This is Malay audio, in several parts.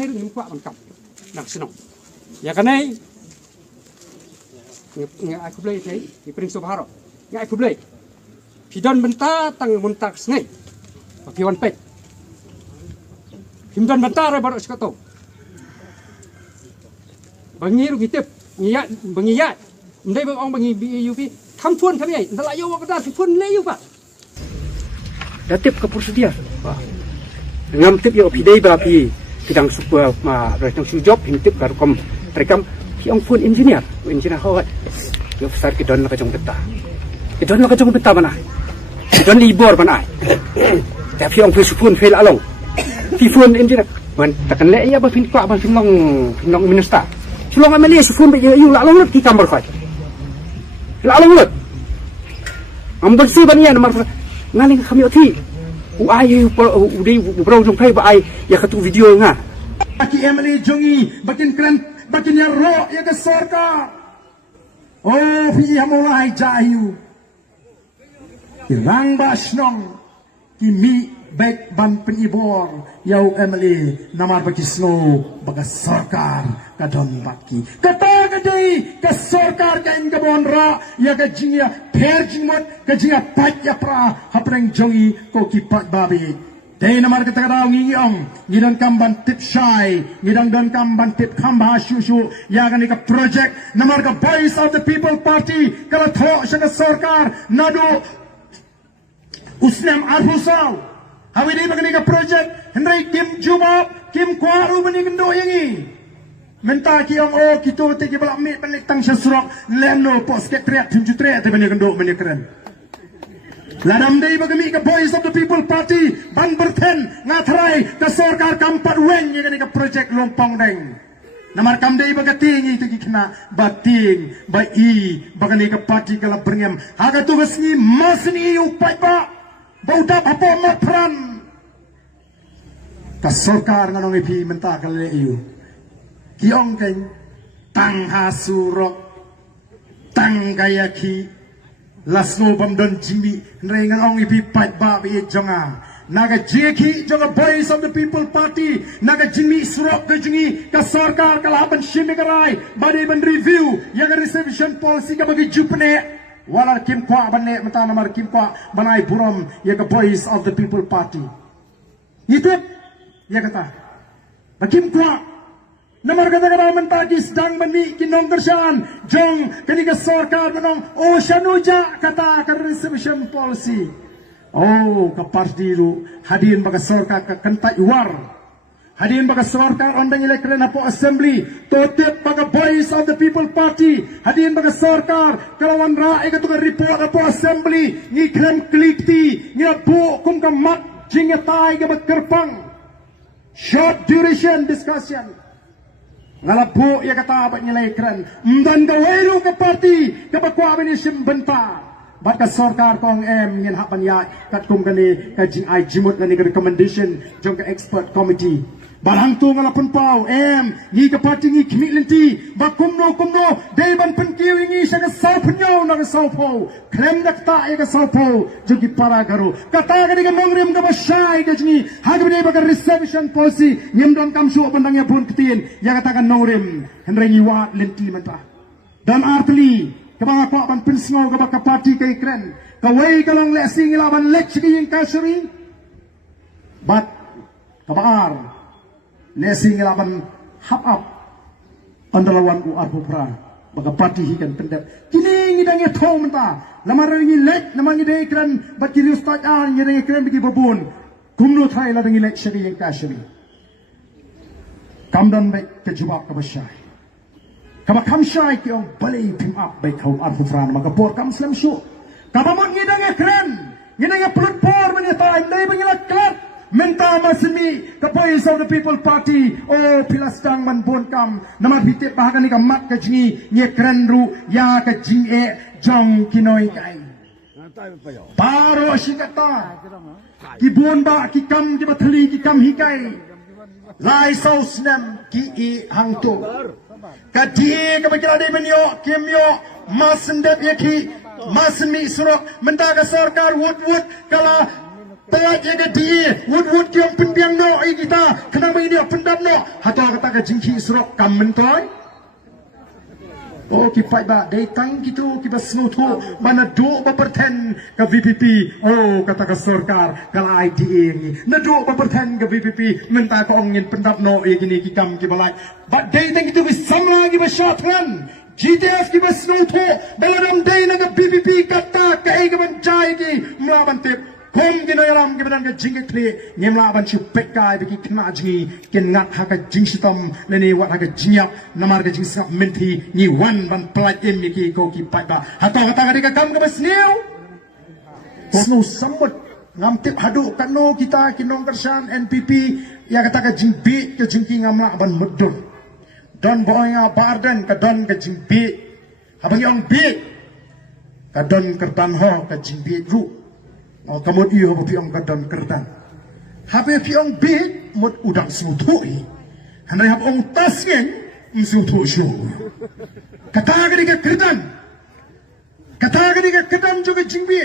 hay ring kuat mantap nak senang ya kan ai ngai aku beli thấy di pring subharo ngai aku beli pidon benta tang muntak sngai pakai wan pek pidon benta re baru sekato bangi ru kitip ngiat bangiat ndai bang ong bangi UV tham phun kami ai ndala yo ba da phun le yo ba datip ke prosedur ngam tip yo pidai ba pi bidang super ma retong su job hintip garkom rekam pi ong phun engineer ho yo besar ke don la kajong beta mana ke don libor mana ta pi ong phun fail along pi phun engineer man takan le ya ba fin kwa ba fin long minister sulong ameli su phun ba yu la long ki kambar khoi la long lut am bersih banian mar ngaling kami oti ai udah berau jong kai ba ai ya katu video nga ki emeli jongi bakin keren bakin ya ro ya ke sorka oh fi mulai jayu irang basnong kimi back ban penibor yau emeli namar bagi snow baga sorkar kadon baki kata kadai ke sorkar ka ingabon ra ya ke jingia per jingmot ke jingia pat ya pra hapreng jongi ko ki pat babi dei namar kata kata ngiong ngidang kamban tip shai ngidang don kamban tip kamba shushu ya kan ka project namar ka voice of the people party kala tho shaka sorkar nadu usnam arhusal hawi dei bagani ka project hendrai kim jumap kim kwaru bani kendo yangi menta ki ong o kito te ki balak mit balik tang syasrok leno pos sekretariat tunjutre te bani kendo bani keren ladam dei bagami ka voice of the people party ban berten ngathrai ka sorkar kampat weng ye ka project lompong deng namar kam dei bagating itu ki kena bating bai bagani ka party kala berngem haga tu besni masni upai ba baudap apa matran ka sorkar nganong ipi menta kala iu kiong keng tang hasurok tang gayaki lasno bamdon jimi nrengang ong ipi pat ba bi jonga naga jeki jonga voice of the people party naga jimi surok ke jungi ka sarkar kalaban shimikarai badi ban review yang reservation policy ka bagi jupne wala kim kwa banne mata namar kim kwa banai burom ya ka voice of the people party itu ya kata bakim kwa namar kata-kata mentagi sedang bani kinong kerjaan jong ketika sarkar menong oh shanuja kata ke reservation policy oh ke parti lu hadirin bagi sarkar ke kentai war hadirin bagi sarkar ondang elekren apo assembly totip bagi voice of the people party hadirin bagi sarkar kelawan rakyat itu ke report apo assembly ngikren klikti ngabu kum ke mat jingetai ke berkerpang short duration discussion ngalapu ya kata abad nilai keren dan gawelu ke parti ke bakwa bini simbenta bat ka sarkar kong ngin hak ban ya kat kum kani ka jing ai jimut kani ke recommendation jong ke expert committee barang tu ngalapun pau ngi ke parti ngi kimi lenti bakum no dei ban pen kiu ngi sa ka sau punyo na ka sau po klem dak ta ya ka sau po jogi para garu kata ka ni ka mongrim ka basai ka jingi hag bini ba ka reservation policy nyem don kam su bandang ya bun ketin ya kata ka nongrim henrengi wa lenti menta dan artli kabang ako ban pinsngo ka ba ka parti kay kren kaway ka long lesing ilaban lek siging kasuri bat kabar lesing ilaban hap up andalawan ku arpupra baga parti hikan pendep kini ngidang ya thong menta lamar ngi lek namang ngi dei kren bat kiri ustad an ngi dei kren bigi babun kumno thai la ngi lek siging kasuri kamdan baik ke jubab ka basyai kaba kam syai ki ong balai pim up baik kaum arpupra maka por kam slam su kaba mon ngidang ya kren ngidang ya pelut por menyatai dei bangila klat menta masmi ke voice of the people party oh pilas dang man bon kam nama hitip bahagan ni kamat ke jingi nye krenru ya ke jinge jong kinoi kai paro shikata ki bon ba ki kam ki bathli ki kam hikai lai saus nam ki I hangto kadie ke bakira de menyo kimyo masendep yaki masmi surok menta ke sarkar wood kala Tengah jadi di wood kiong piang no ai kita kena begini pendam no hato kata ke jingki surok kam mentoy oh kipai ba dai tang gitu kiba snutu mana do baperten ke VPP oh kata ke sarkar kala IDA ni na do baperten ke VPP minta ko ongin pendam no ai gini kikam kibalai ba dai tang gitu bis samla kiba shotgun GTF kiba snutu dalam dai na ke VPP kata ke ai ke bancai ki mabantip Kom kino yalam kebetulan ke jingke kli ngemla ban ci pekai beki kena jingi ken ngat haka jing sitom leni wat haka jinyak namar ke jing sap menti ni wan ban plat em ki ko ki pai ba hato kata ka kam ke besniu snu sambut ngam tip hadu kano kita kinong kersan NPP ya kata ka jing bi ke jingki ngamla ban medun don boya barden ke don ke jing bi habang yong bi ka don kertan ho ke jing bi ru oh kamu iyo piong kadon kertan habe piong bit mot udang smutui handai hab ong tasgen isutu shu kata gadi ka kertan juga jingbi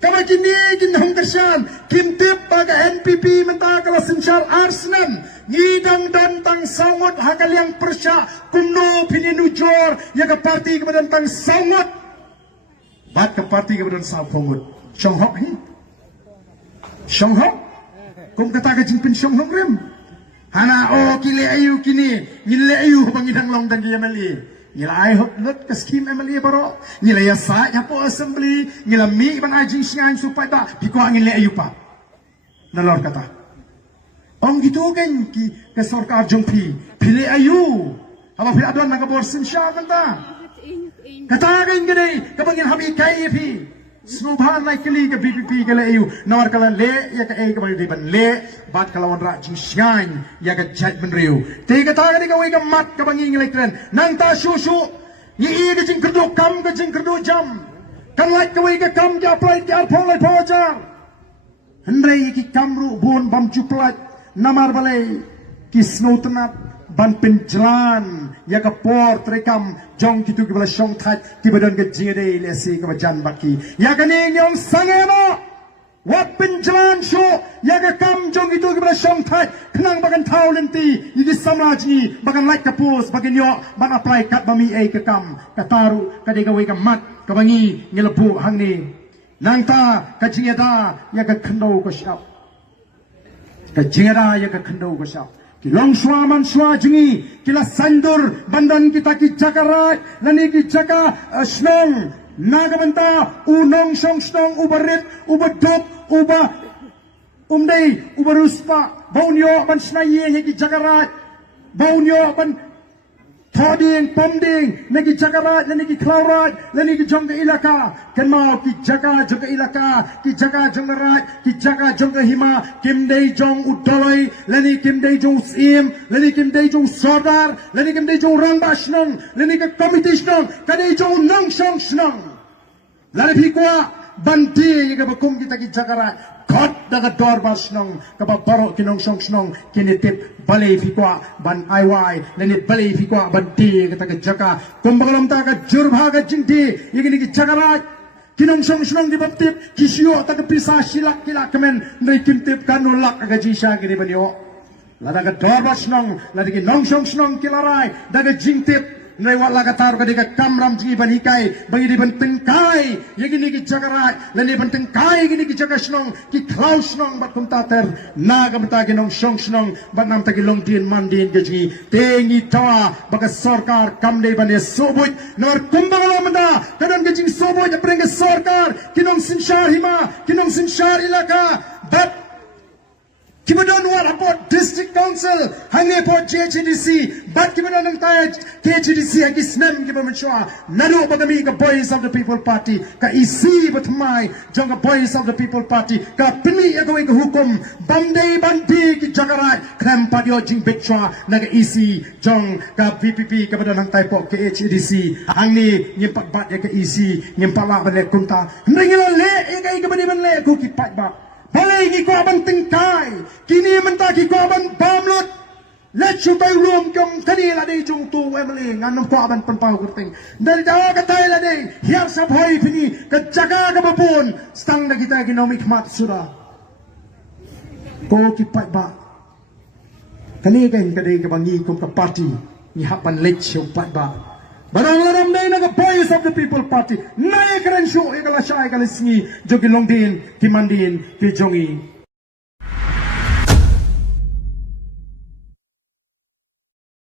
kama kini kin hong kersan kim tip baga NPP menta kala sinchar arsenal ngidang dan tang sangot hakal yang persya kumno pininu jor ya ke parti kemudian tang sangot bat ke parti kemudian safongut Shanghok ni, Shanghok, kum kata ke jingpin Shanghok rem, hana oh kile ayu kini, ngile ayu pangidang long dan dia meli, ngila ayu lot ke skim meli baro, ngila ya sa ya po assembly, ngila mi ban ajing singan supaya tak piko ngile ayu pa, nalor kata, ong gitu kan ki ke sarkar jongpi, pile ayu, apa pile aduan nak bor simsha kata, kata kan gede, kabangin habi kai pi. Snubhan naik kali ke BPP ke leu nawar kala le ya ke ke bagi ban le bat kala wan ra jing syan ya ke jat ben riu te ka ta ni ka wei ka mat ka bangi ngi lekren nang ta shu shu ni i ke jing kerdu kam ke jing kerdu jam kan like ka wei ka kam ja apply ka phol lai pho jar hendrei ki kamru bon bam chu plat namar balai ki snoutenap ban penjalan ya ke por terekam jong kitu ke bala shong that ki badan ke jingde lesi ke bajan baki ya ke ni nyong sangema wat penjalan sho ya ke kam jong kitu ke bala shong that kenang bagan tau lenti iki samraji bagan like ke pos bagan yo ban apply kat bami ai ke kam kataru ka de ka wei ka mat ka bangi ngelebu hang ni nang ta ka jingda ya ke khndo ko shap ka jingda ya ke khndo ko shap Long shwa man shwa jingi kila sandur bandan kita ki jakarat lani ki jaka snong naga banta unong shong snong ubarit ubadop uba umdei ubaruspa baunyo ban snaye ki jakarat baunyo ban thoding pomding nagi jakarat lani ki klaurat lani ki jong ilaka kan mau ki jaka jong ilaka ki jaka jong rat ki jaka jong hima kim dei jong udoloi lani kim dei jong sim lani kim dei jong sordar lani kim dei jong rang basnong lani ka committee snong ka dei jong nong shong snong lani pikwa banti ka bakum kita ki jakarat kot daga dor basnong ka baro kinong shong snong kinitip balai fikwa ban aiwai lani balai fikwa banti ka ka jaka kumbalam ta ka jurba ka jingti yigini ki jakarat kinong shong snong di baptip kisio ta ka pisa silak kila kemen nei kimtip kanolak ka jisha gini banyo lada ka dor basnong lada ki nong shong snong kilarai daga jingtip Nei wat laga taru kadika kamram jingi ban hikai bagi di ban tengkai yagini ki jakarat lani ban tengkai gini ki jaka snong ki klau snong bat kum tater naga bata ki nong shong snong bat nam ta ki long din mandin ke jingi tengi tawa baka sarkar kamdei ban ya sobut nor kumbang manda kadon ke jingi sobut ya preng ke sarkar kinong sinshar hima kinong sinshar ilaka bat Kita don't want about district council, hanya about JHDC, but kita don't want JHDC lagi senam kita mencua. Nado bagami ke boys of the people party, ke isi bertemai, jang ke boys of the people party, ke pilih agak hukum, bandai bandi ke jakarat, krempa dia jing becua, naga isi jang ke VPP kepada nang taipok ke JHDC, hangni nyempat bat ya ke isi, nyempat lah balik kunta, nengilah le, ikai kepada balik ku kipat bak. Balai ki ko aban tingkai kini menta ki ko aban bamlut let you tay room kong kanila day jung tu emily nganam ko aban panpau kerting dari dawa ka tay la day hiar sa boy pini ka jaga ka babon stang na kita economic mat sura ko ki pat ba Kali kan kadai ke bangi kum ke parti ni hapan lech pat ba. Barang laram dai na voice of the people party. Nai keren show ikala syai kala singi jogi longdin ki mandin ki jongi